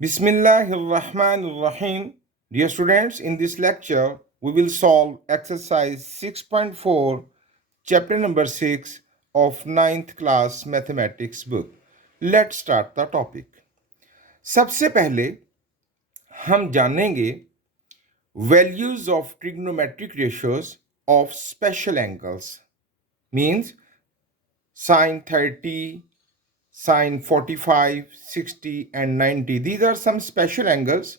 Bismillahirrahmanirrahim. Dear students, in this lecture, we will solve exercise 6.4, chapter number 6 of ninth class mathematics book. Let's start the topic. सबसे पहले हम जानेंगे values of trigonometric ratios of special angles. Means sine 30, sine 45, 60 and 90. These are some special angles.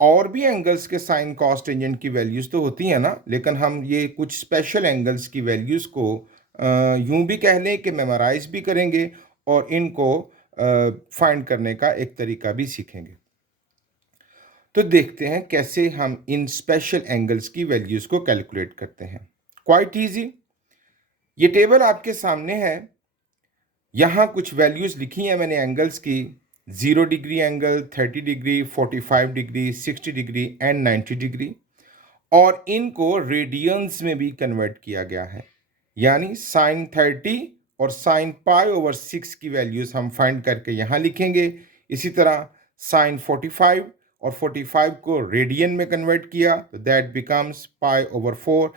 और भी angles के sine cos tangent की values तो होती हैं ना, लेकिन हम ये कुछ स्पेशल एंगल्स की वैल्यूज़ को यूं भी कह लें कि मेमोराइज भी करेंगे और इनको फाइंड करने का एक तरीका भी सीखेंगे। तो देखते हैं कैसे हम इन स्पेशल एंगल्स की वैल्यूज़ को कैलकुलेट करते हैं। Quite easy. ये टेबल आपके सामने है, यहाँ कुछ वैल्यूज़ लिखी हैं मैंने एंगल्स की। 0 degree angle, 30 degree, 45 degree, 60 degree and 90 degree, और इनको रेडियंस में भी कन्वर्ट किया गया है। यानी साइन 30 और साइन π/6 की वैल्यूज हम फाइंड करके यहाँ लिखेंगे। इसी तरह साइन 45 और 45 को रेडियन में कन्वर्ट किया तो दैट बिकम्स π/4।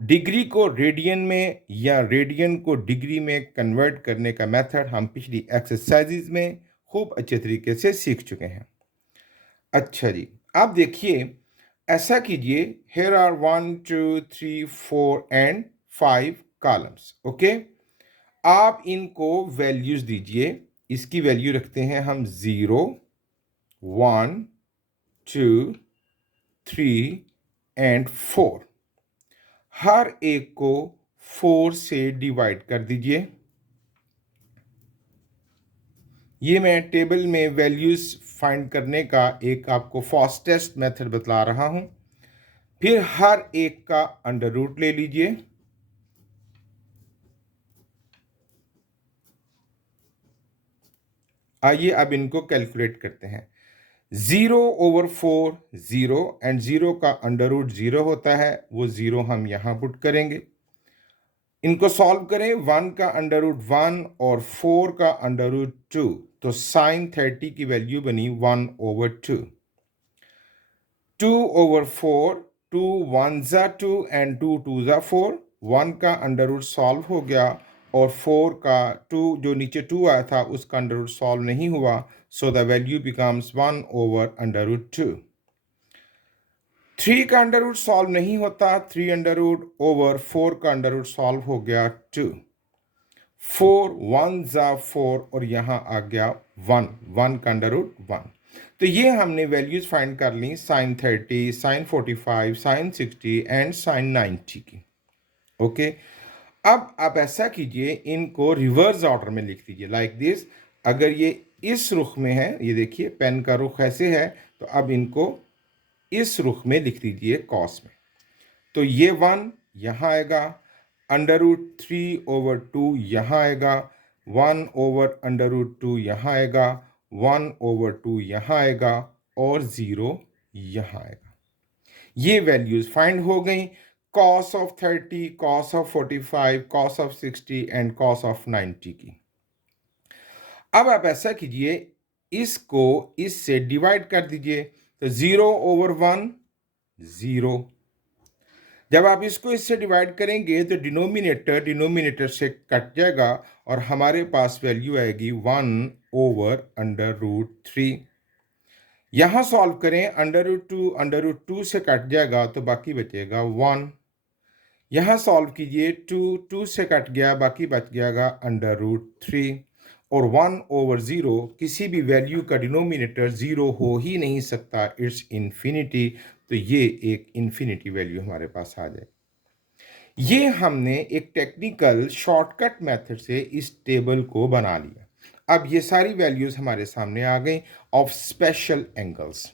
डिग्री को रेडियन में या रेडियन को डिग्री में कन्वर्ट करने का मेथड हम पिछली एक्सरसाइजेज में खूब अच्छे तरीके से सीख चुके हैं। अच्छा जी, आप देखिए, ऐसा कीजिए, here are 1 2 3 4 and 5 columns. Okay, आप इनको वैल्यूज दीजिए। इसकी वैल्यू रखते हैं हम 0 1 2 3 एंड 4। हर एक को 4 से डिवाइड कर दीजिए। ये मैं टेबल में वैल्यूज फाइंड करने का एक आपको फास्टेस्ट मेथड बतला रहा हूं। फिर हर एक का अंडर रूट ले लीजिए। आइए अब इनको कैलकुलेट करते हैं। 0/4 0 एंड 0 का अंडर रूट 0 होता है, वो 0 हम यहां पुट करेंगे। इनको सॉल्व करें। 1 का अंडर रूट 1 और 4 का अंडर रूट 2, तो साइन 30 की वैल्यू बनी 1/2। 2/4, 2 1 ज़ा 2 एंड 2 2 ज़ा 4। 1 का अंडर रूट सॉल्व हो गया और 4 का 2 जो नीचे 2 आया था उसका अंडर रूट सॉल्व नहीं हुआ, सो द वैल्यू बिकम्स 1/√2। 3 का अंडर रूट सॉल्व नहीं होता, 3/4 का अंडर रूट सॉल्व हो गया 2। 4 1 ज़ा 4 और यहाँ आ गया 1, 1 का अंडर रूट 1। तो ये हमने वैल्यूज फाइंड कर ली sine 30, sine 45, sine 60 and sine 90 की। ओके, अब आप ऐसा कीजिए, इनको रिवर्स ऑर्डर में लिख दीजिए लाइक दिस। अगर ये इस रुख में है, ये देखिए पेन का रुख ऐसे है, तो अब इनको इस रुख में लिख दीजिए कॉस में। तो ये 1 यहाँ आएगा, √3/2 यहाँ आएगा, 1/√2 यहाँ आएगा, 1/2 यहाँ आएगा और 0 यहाँ आएगा। ये वैल्यूज फाइंड हो गई। cos of 30, cos of 45, cos of 60 and cos of 90 की। अब आप ऐसा कीजिए, इसको इससे डिवाइड कर दीजिए। तो 0/1 0। जब आप इसको इससे डिवाइड करेंगे तो डिनोमिनेटर से कट जाएगा और हमारे पास वैल्यू आएगी 1/√3। यहां सॉल्व करें, √2 से कट जाएगा तो बाकी बचेगा 1। यहां सॉल्व कीजिए, 2 से कट गया, बाकी बच जाएगा √3। और 1/0, किसी भी वैल्यू का डिनोमिनेटर 0 हो ही नहीं सकता, इट्स इन्फिनिटी। तो ये एक इन्फिनिटी वैल्यू हमारे पास आ जाए। ये हमने एक टेक्निकल शॉर्टकट मेथड से इस टेबल को बना लिया। अब ये सारी वैल्यूज हमारे सामने आ गई of special angles.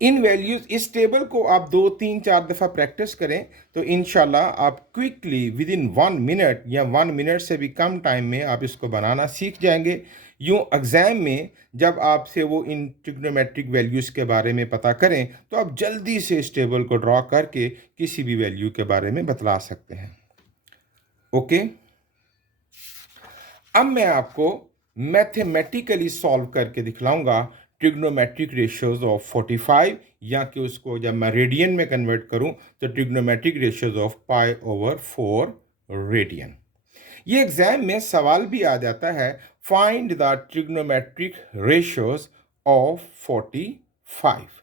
In values, इस टेबल को आप 2 3 4 दफ़ा प्रैक्टिस करें तो इंशाल्लाह आप क्विकली विद इन 1 मिनट या 1 मिनट से भी कम टाइम में आप इसको बनाना सीख जाएंगे। यूं एग्जाम में जब आपसे वो इन ट्रिग्नोमेट्रिक वैल्यूज़ के बारे में पता करें तो आप जल्दी से इस टेबल को ड्रॉ करके किसी भी वैल्यू के बारे में बतला सकते हैं। ओके, अब मैं आपको मैथमेटिकली सॉल्व करके दिखलाऊंगा ट्रिग्नोमेट्रिक रेशियोज ऑफ 45, या कि उसको जब मैं रेडियन में कन्वर्ट करूं तो trigonometric ratios of pi over 4 radian. ये एग्जाम में सवाल भी आ जाता है, find the trigonometric ratios of 45।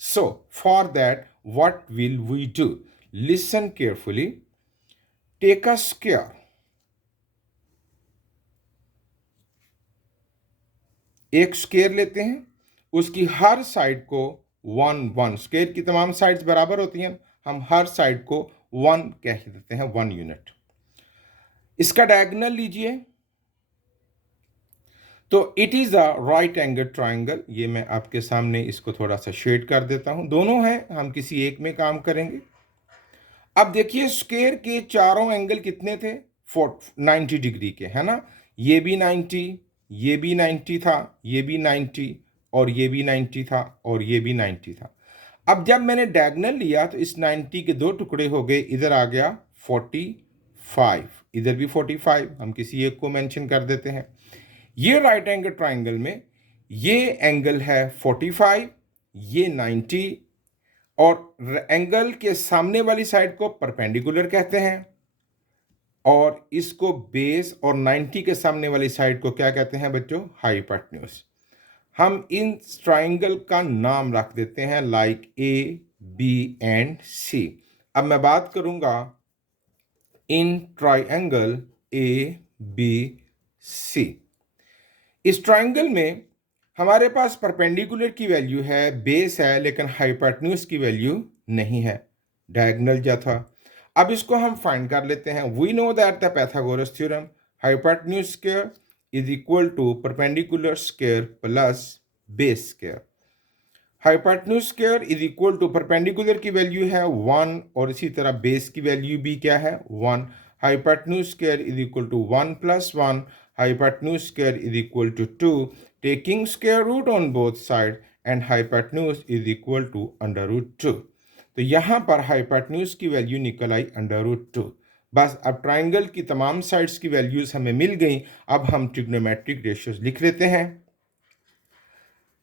So, for that, what will we do? Listen carefully. Take a square. एक स्क्वायर लेते हैं, उसकी हर साइड को 1 1, स्क्वायर की तमाम साइड्स बराबर होती हैं, हम हर साइड को 1 कह देते हैं, 1 यूनिट। इसका डायगोनल लीजिए, तो it is a right angle triangle. ये मैं आपके सामने इसको थोड़ा सा शेड कर देता हूं, दोनों हैं, हम किसी एक में काम करेंगे। अब देखिए स्क्वायर के चारों एंगल कितने थे, 90 डिग्री के, है ना। ये भी 90, ये भी 90 था, ये भी 90, और ये भी 90 था, और ये भी 90 था। अब जब मैंने डायगोनल लिया तो इस 90 के 2 टुकड़े हो गए, इधर आ गया 45, इधर भी 45, हम किसी एक को मेंशन कर देते हैं। ये राइट एंगल ट्राइंगल में ये एंगल है 45, ये 90, और एंगल के सामने वाली साइड को परपेंडिकुलर कहते हैं, और इसको बेस, और 90 के सामने वाली साइड को क्या कहते हैं बच्चों, हाइपोटेन्यूज। हम इन ट्राइंगल का नाम रख देते हैं लाइक ए, बी एंड सी। अब मैं बात करूंगा इन ट्राइंगल ए, बी, सी। इस ट्राइंगल में हमारे पास परपेंडिकुलर की वैल्यू है, बेस है, लेकिन हाइपोटेन्यूज की वैल्यू नहीं है, डायगोनल जो था। अब इसको हम फाइंड कर लेते हैं। We know that the Pythagoras theorem, hypotenuse square is equal to perpendicular square plus base square. Hypotenuse square is equal to perpendicular की वैल्यू है 1, और इसी तरह बेस की वैल्यू भी क्या है, 1। Hypotenuse square is equal to 1 + 1, hypotenuse square is equal to 2, taking square root on both sides, and hypotenuse is equal to √2। तो यहाँ पर हाइपोटेन्यूज की वैल्यू निकल आई √2। बस अब ट्राइंगल की तमाम साइड्स की वैल्यूज हमें मिल गई। अब हम ट्रिग्नोमेट्रिक रेशियोज लिख लेते हैं।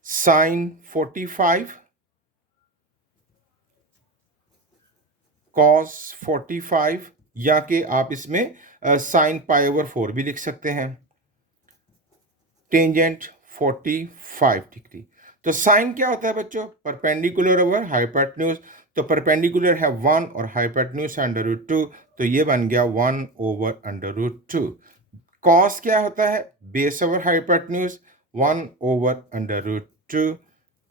sin 45, cos 45, या कि आप इसमें sin π/4 भी लिख सकते हैं, टेंजेंट 45 डिग्री। तो साइन क्या होता है बच्चों, परपेंडिकुलर ओवर हाइपोटेन्यूज। तो परपेंडिकुलर है 1 और हाइपोटेन्यूज है √2, तो ये बन गया 1/√2। कॉस क्या होता है, base over hypotenuse, 1/√2,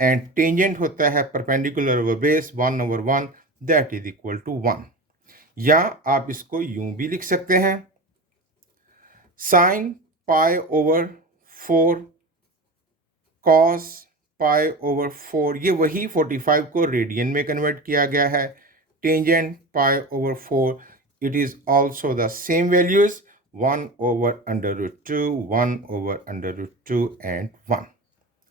and tangent होता है perpendicular over base, 1/1, that is equal to 1। या आप इसको यूं भी लिख सकते हैं, साइन π/4 cos π/4, ये वही 45 को रेडियन में कन्वर्ट किया गया है। Tangent π/4, it is also the same values, 1/√2, 1/√2 and 1।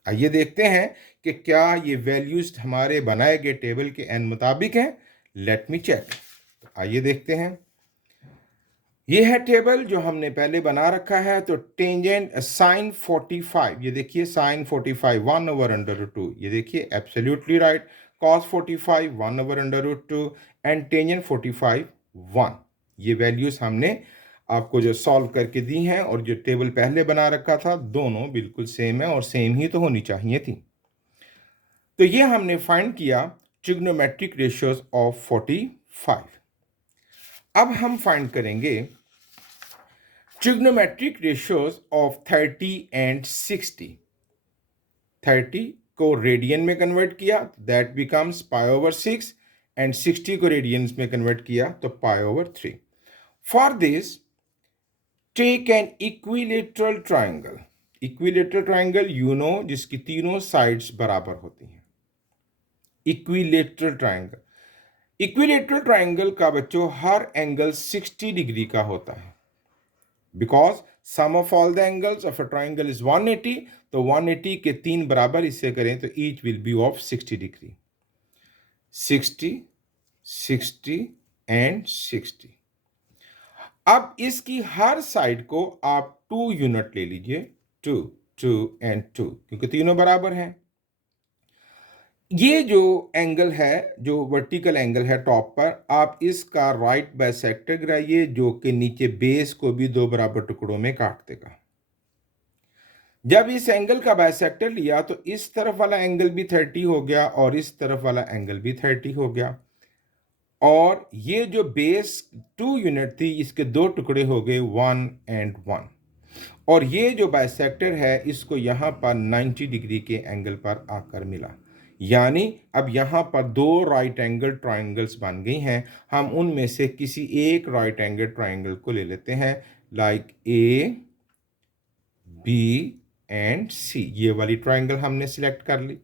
आइए देखते हैं कि क्या ये वैल्यूज हमारे बनाए गए टेबल के एन मुताबिक हैं। Let me check. आइए देखते हैं। ये है टेबल जो हमने पहले बना रखा है। तो टेंजेंट साइन 45, ये देखिए साइन 45 1/√2, ये देखिए absolutely right. Cos 45 1/√2, and tangent 45 1। ये वैल्यूज हमने आपको जो सॉल्व करके दी हैं, और जो टेबल पहले बना रखा था, दोनों बिल्कुल सेम है, और सेम ही तो होनी चाहिए थी। तो ये हमने फाइंड किया ट्रिग्नोमेट्रिक रेशियोज ऑफ 45। अब हम फाइंड करेंगे ट्रिग्नोमेट्रिक रेशियोज ऑफ 30 एंड 60। 30 को रेडियन में कन्वर्ट किया, दैट बिकम्स π/6, एंड 60 को रेडियंस में कन्वर्ट किया तो π/3। For this take an equilateral triangle. Equilateral triangle you know, जिसकी तीनों साइड्स बराबर होती हैं, इक्विलेटरल ट्राइंगल। इक्विलेटरल ट्राइंगल का बच्चों हर एंगल 60 डिग्री का होता है, because sum of all the angles of a triangle is 180। तो 180 के 3 बराबर इससे करें तो each will be of 60 degree. 60, 60 and 60। अब इसकी हर साइड को आप 2 यूनिट ले लीजिए, 2, 2 एंड 2, क्योंकि तीनों बराबर हैं। ये जो एंगल है, जो वर्टिकल एंगल है टॉप पर, आप इसका राइट बाइसेक्टर गिराइए, जो कि नीचे बेस को भी दो बराबर टुकड़ों में काट देगा। जब इस एंगल का बाइसेक्टर लिया तो इस तरफ वाला एंगल भी 30 हो गया और इस तरफ वाला एंगल भी 30 हो गया, और ये जो बेस 2 यूनिट थी इसके दो टुकड़े हो गए 1 एंड 1, और ये जो बाइसेक्टर है इसको यहाँ पर 90 डिग्री के एंगल पर आकर मिला। यानी अब यहाँ पर दो राइट एंगल ट्रायंगल्स बन गई हैं। हम उनमें से किसी एक राइट एंगल ट्रायंगल को ले लेते हैं, लाइक ए, बी एंड सी। ये वाली ट्रायंगल हमने सिलेक्ट कर ली।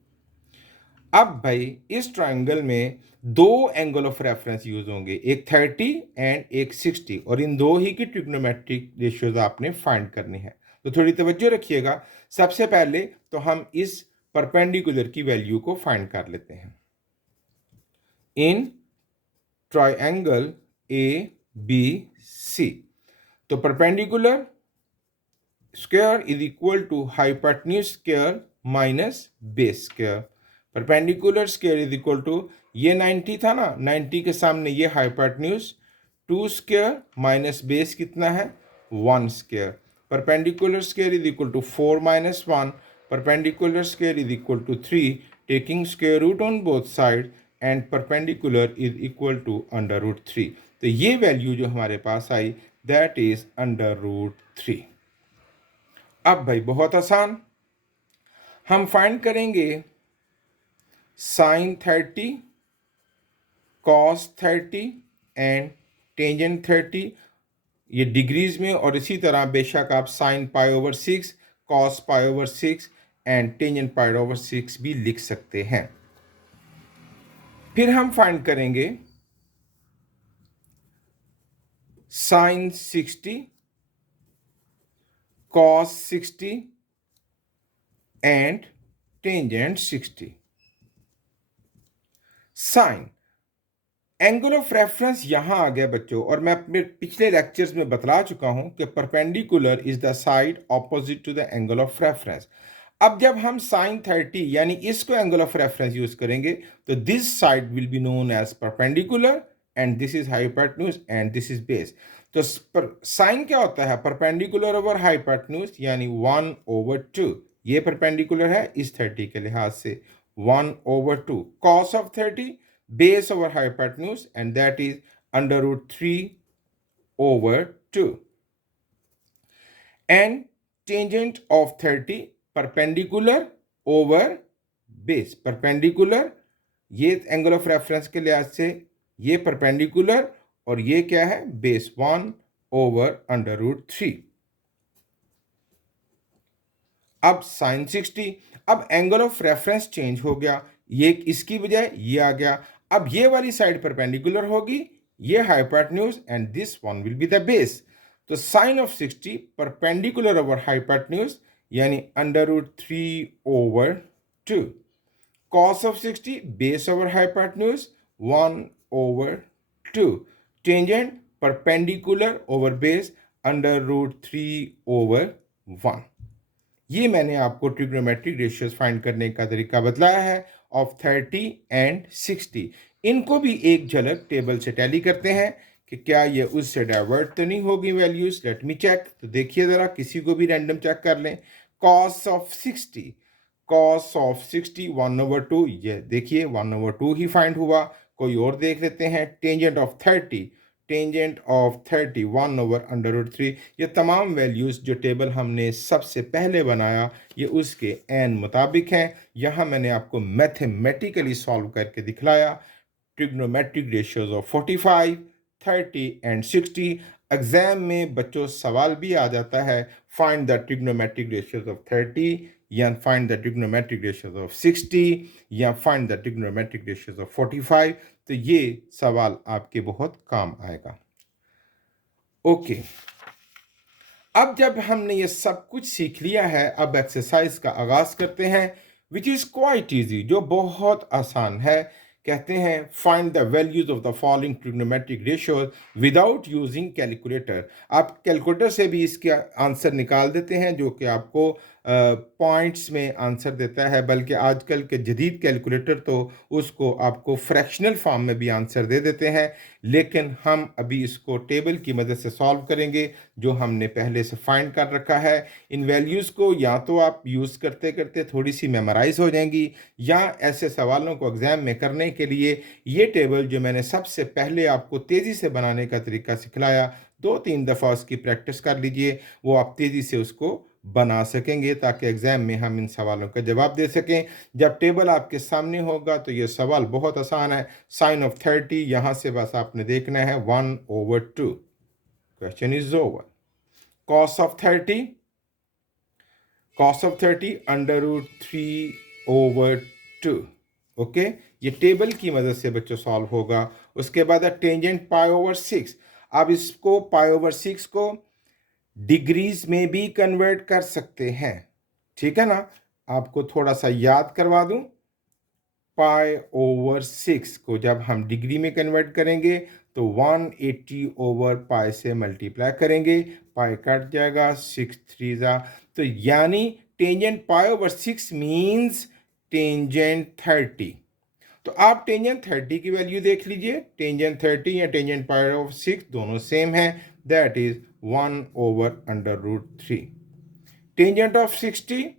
अब भाई इस ट्रायंगल में दो एंगल ऑफ रेफरेंस यूज होंगे, एक 30 एंड एक 60, और इन दो ही की ट्रिग्नोमेट्रिक रेशियोज आपने फाइंड करनी है। तो थोड़ी तवज्जो रखिएगा। सबसे पहले तो हम इस परपेंडिकुलर की वैल्यू को फाइंड कर लेते हैं। In triangle A B C, तो perpendicular square is equal to hypotenuse square minus base square. Perpendicular square is equal to, ये 90 था ना, 90 के सामने ये हाइपोटेन्यूज 2 स्क्वायर माइनस बेस कितना है 1 square. Perpendicular square is equal to 4 minus 1, perpendicular square is equal to 3, taking square root on both side, and perpendicular is equal to under root 3। तो ये वैल्यू जो हमारे पास आई दैट इज अंडर रूट 3। अब भाई बहुत आसान, हम फाइंड करेंगे साइन 30, कॉस 30 एंड टेंजेंट 30, ये डिग्रीज में, और इसी तरह बेशक आप sine pi over 6, cos pi over 6 and tangent pi over 6 भी लिख सकते हैं। फिर हम फाइंड करेंगे sine 60, cos 60 and tangent 60। Sine angle of reference यहां आ गया बच्चों, और मैं अपने पिछले लेक्चर्स में बतला चुका हूं कि perpendicular is the side opposite to the angle of reference. अब जब हम साइन 30 यानी इसको एंगल ऑफ रेफरेंस यूज करेंगे तो this side will be known as perpendicular and this is hypotenuse and this is base. तो साइन क्या होता है, परपेंडिकुलर ओवर हाइपोटेन्यूज, यानी 1/2। ये परपेंडिकुलर है इस 30 के लिहाज से, 1/2 cos of 30 base over hypotenuse, and that is under root 3/2, and tangent of 30 perpendicular over base। perpendicular ये एंगल ऑफ रेफरेंस के लिहाज से ये परपेंडिकुलर, और ये क्या है बेस 1/√3। अब साइन 60, अब एंगल ऑफ रेफरेंस चेंज हो गया, ये इसकी बजाय ये आ गया। अब ये वाली साइड परपेंडिकुलर होगी, ये hypotenuse, and this one will be the base. तो sine of 60 perpendicular over hypotenuse, यानी √3/2। Cos of 60 base over hypotenuse, 1/2। Tangent perpendicular over base, √3/1। ये मैंने आपको ट्रिग्नोमेट्रिक रेशियोज फाइंड करने का तरीका बतलाया है ऑफ 30 एंड 60। इनको भी एक झलक टेबल से टैली करते हैं कि क्या ये उससे डाइवर्ट तो नहीं होगी वैल्यूज। Late me check. तो देखिए ज़रा, किसी को भी रैंडम चेक कर लें। कॉस ऑफ 60, कॉस ऑफ 60 1/2, ये देखिए 1/2 ही फाइंड हुआ। कोई और देख लेते हैं। Tangent of 30, tangent of 30 1/√3। ये तमाम वैल्यूज़ जो टेबल हमने सबसे पहले बनाया ये उसके एन मुताबिक हैं। यहाँ मैंने आपको मैथमेटिकली सॉल्व करके दिखलाया। Trigonometric ratios of 45, 30 and 60। Exam में बच्चों सवाल भी आ जाता है, find the trigonometric ratios of 30, या find the trigonometric ratios of 60, या find the trigonometric ratios of 45। तो ये सवाल आपके बहुत काम आएगा। ओके, अब जब हमने ये सब कुछ सीख लिया है, अब एक्सरसाइज का आगाज करते हैं, विच इज़ क्वाइट ईजी, जो बहुत आसान है कहते हैं find the values of the following trigonometric ratios without using calculator. आप कैलकुलेटर से भी इसके आंसर निकाल देते हैं, जो कि आपको पॉइंट्स में आंसर देता है, बल्कि आजकल के जदीद कैलकुलेटर तो उसको आपको फ्रैक्शनल फॉर्म में भी आंसर दे देते हैं। लेकिन हम अभी इसको टेबल की मदद से सॉल्व करेंगे जो हमने पहले से फाइंड कर रखा है। इन वैल्यूज़ को या तो आप यूज़ करते करते थोड़ी सी मेमोराइज हो जाएंगी, या ऐसे सवालों को एग्ज़ाम में करने के लिए ये टेबल जो मैंने सबसे पहले आपको तेज़ी से बनाने का तरीका सिखलाया, 2-3 दफ़ा उसकी प्रैक्टिस कर लीजिए, वो आप तेज़ी से उसको बना सकेंगे, ताकि एग्ज़ाम में हम इन सवालों का जवाब दे सकें। जब टेबल आपके सामने होगा तो ये सवाल बहुत आसान है। साइन ऑफ 30, यहाँ से बस आपने देखना है 1/2। Question is over. Cos of 30, √3/2। Okay, ये टेबल की मदद से बच्चों सॉल्व होगा। उसके बाद टेंजेंट π/6। अब इसको π/6 को डिग्रीज में भी कन्वर्ट कर सकते हैं, ठीक है ना। आपको थोड़ा सा याद करवा दूं, π/6 को जब हम डिग्री में कन्वर्ट करेंगे तो 180/π से मल्टीप्लाई करेंगे, पाई कट जाएगा, 6 3 जा, तो यानी टेंजेंट π/6 मीन्स टेंजेंट 30। तो आप टेंजेंट 30 की वैल्यू देख लीजिए। टेंजेंट 30 या टेंजेंट π/6 दोनों सेम है, that is 1/√3। Tangent of 60,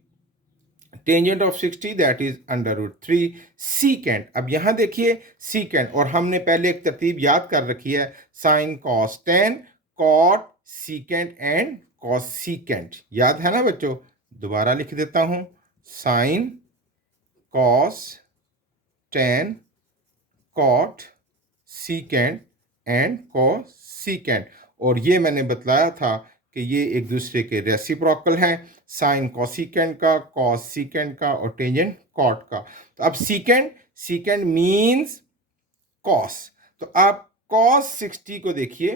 that is √3। Secant, अब यहां देखिए सीकेंट, और हमने पहले एक तरतीब याद कर रखी है, sine cos tan, cot secant and cosecant, याद है ना बच्चों। दोबारा लिख देता हूं, sine cos tan, cot secant and cosecant. और ये मैंने बतलाया था कि ये एक दूसरे के रेसिप्रोकल हैं, साइन कॉसिकेंट का, कॉस सीकेंट का और टेंजेंट कॉट का। तो अब सीकेंट मींस कॉस, तो आप कॉस 60 को देखिए,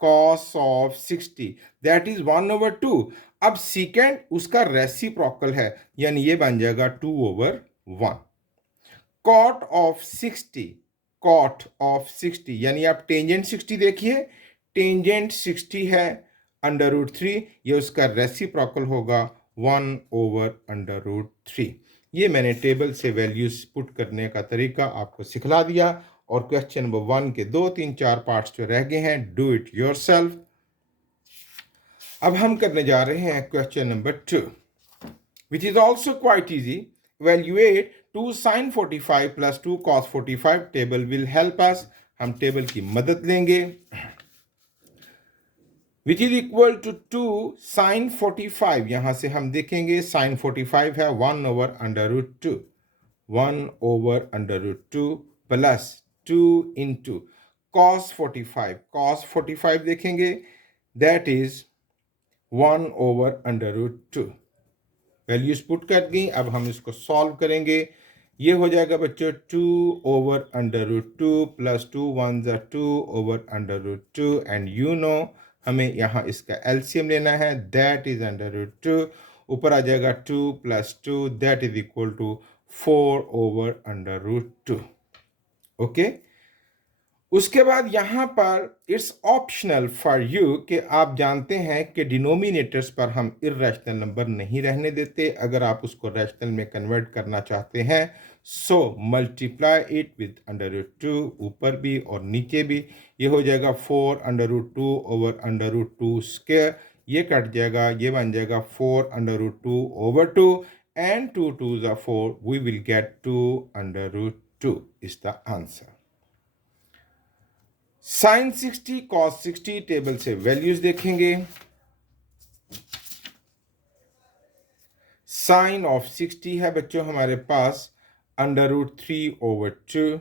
कॉस ऑफ 60 दैट इज 1/2। अब सीकेंट उसका रेसिप्रोकल है, यानी ये बन जाएगा 2/1। कॉट ऑफ 60, यानी आप टेंजेंट 60 देखिए, टेंजेंट 60 है √3, ये उसका रेसिप्रोकल होगा 1/√3। ये मैंने टेबल से वैल्यूज पुट करने का तरीका आपको सिखला दिया। और क्वेश्चन नंबर 1 के 2 3 4 पार्ट्स जो रह गए हैं, डू इट योरसेल्फ। अब हम करने जा रहे हैं question number 2, which is also quite easy. Evaluate 2 sin 45 + 2 cos 45। Table will help us, हम टेबल की मदद लेंगे, which is equal to 2 sin 45। यहां से हम देखेंगे sin 45 है 1/√2, 1/√2 प्लस 2 इंटू cos 45 देखेंगे, दैट इज 1/√2। वैल्यूज पुट कर दी, अब हम इसको सॉल्व करेंगे। ये हो जाएगा बच्चों 2/√2 प्लस 2 1 ज़ा 2/√2, एंड यू नो हमें यहाँ इसका एलसीएम लेना है, दैट इज √2। ऊपर आ जाएगा 2 + 2, that is equal to 4/√2। Okay, उसके बाद यहाँ पर इट्स ऑप्शनल फॉर यू कि आप जानते हैं कि डिनोमिनेटर्स पर हम इर्रेशनल नंबर नहीं रहने देते। अगर आप उसको रैशनल में कन्वर्ट करना चाहते हैं, सो मल्टीप्लाई इट विद √2, ऊपर भी और नीचे भी। ये हो जाएगा 4√2/√2², ये कट जाएगा, ये बन जाएगा 4√2/2, एंड 2 2 ज़ा 4, we will get 2/2 is the answer. Sine 60 cos 60, table से वैल्यूज देखेंगे। साइन ऑफ 60 है बच्चों हमारे पास √3/2।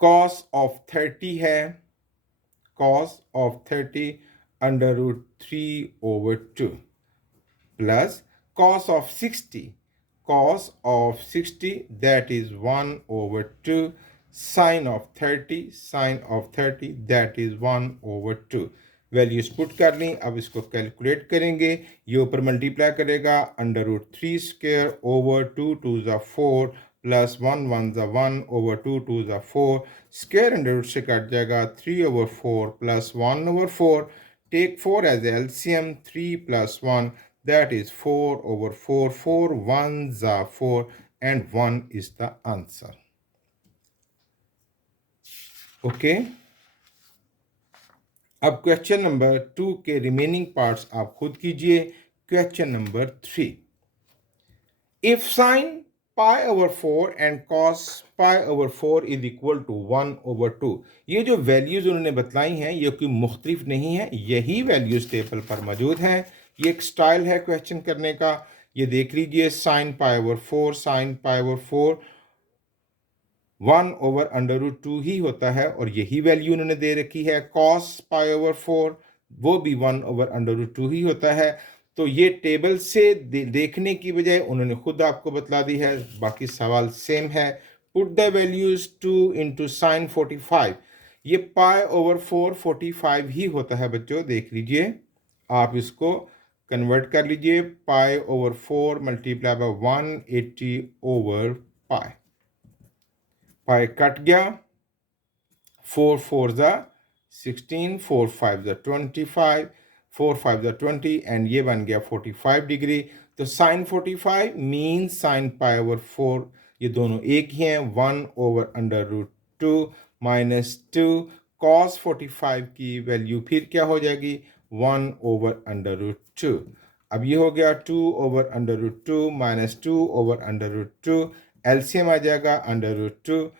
कॉस ऑफ 30 है, cos of 30 √3/2 plus cos of 60, that is 1/2, sine of 30 that is 1/2। Values put कर ली, अब इसको कैलकुलेट करेंगे। ये ऊपर मल्टीप्लाई करेगा √3² ओवर 2 2 ज़ा 4 प्लस 1 1 ज़ा 1 ओवर 2 2 ज़ा 4 स्क्वायर अंडर रूट से कट जाएगा 3/4 plus 1/4 take 4 as LCM 3 plus 1 that is 4/4 4 1 ज़ा 4 and 1 is the answer. Okay. अब क्वेश्चन नंबर 2 के रिमेनिंग पार्ट्स आप खुद कीजिए. Question number 3. If sin pi/4 and cos pi/4 is equal to 1/2. ये जो वैल्यूज उन्होंने बतलाई हैं ये कोई मुख्तलिफ नहीं है, यही वैल्यूज टेबल पर मौजूद हैं. ये एक स्टाइल है क्वेश्चन करने का. ये देख लीजिए sin pi/4 1/√2 ही होता है और यही वैल्यू उन्होंने दे रखी है. cos pi/4 वो भी 1/√2 ही होता है. तो ये टेबल से देखने की बजाय उन्होंने खुद आपको बतला दी है. बाकी सवाल सेम है. Put the values 2 into sin 45. ये pi/4 45 ही होता है बच्चों. देख लीजिए, आप इसको कन्वर्ट कर लीजिए. pi/4 multiply by 180/pi. Pi cut गया. 4 4 ज़ा 16 4 5 ज़ा 25 4 5 ज़ा 20 एंड ये बन गया 45 डिग्री. तो साइन 45 मीन साइन pi/4 ये दोनों एक ही हैं. 1/√2 माइनस 2 cos 45 की वैल्यू फिर क्या हो जाएगी 1/√2. अब ये हो गया 2/√2 माइनस 2/√2. एलसीएम आ जाएगा √2.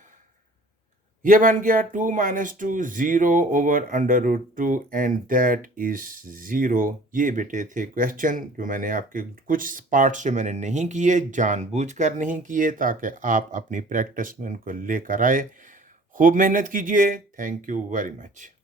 ये बन गया 2 - 2 0/√2 एंड दैट इज 0. ये बेटे थे क्वेश्चन जो मैंने आपके कुछ पार्ट्स जो मैंने नहीं किए, जानबूझकर नहीं किए, ताकि आप अपनी प्रैक्टिस में उनको लेकर आए. खूब मेहनत कीजिए. Thank you very much.